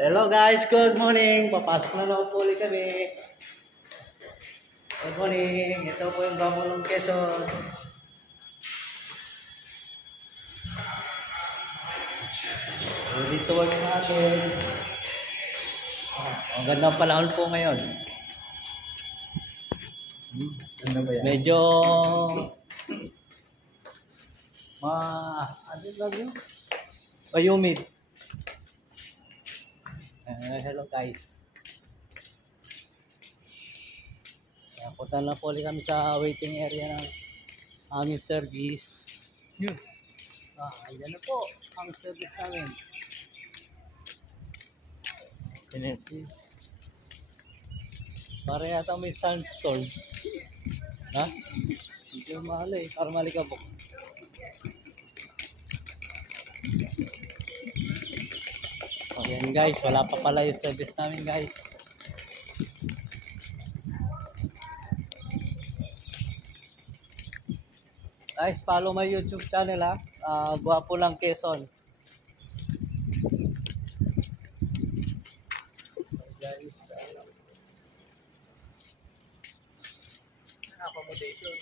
Hello guys, good morning. Papasok na naman po ulit kami. Good morning. Ito po yung Gamulong Quezon. Dito work natin. Ang ganda ng panahon po ngayon. Ano ba yan? Medyo ano sabi? Humid. Hello guys. Punta na po ulit kami sa waiting area ng aming service. Ayan na po ang service namin. Para yata may sandstorm. Ha? Hindi ko mahal eh. Para malikabok. Ayan guys, wala pa pala yung service namin guys. Guys, follow my YouTube channel ha. Gwapo lang Quezon. Guys, accommodation.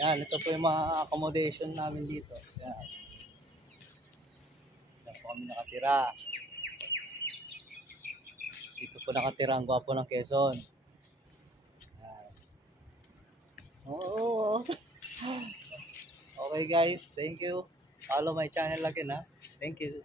Yan, ito po yung mga accommodation namin dito. Yan. Yan po kami nakatira. Dito po nakatira ang gwapo ng Quezon. Yan. Oo. Okay guys, thank you. Follow my channel again ha. Thank you.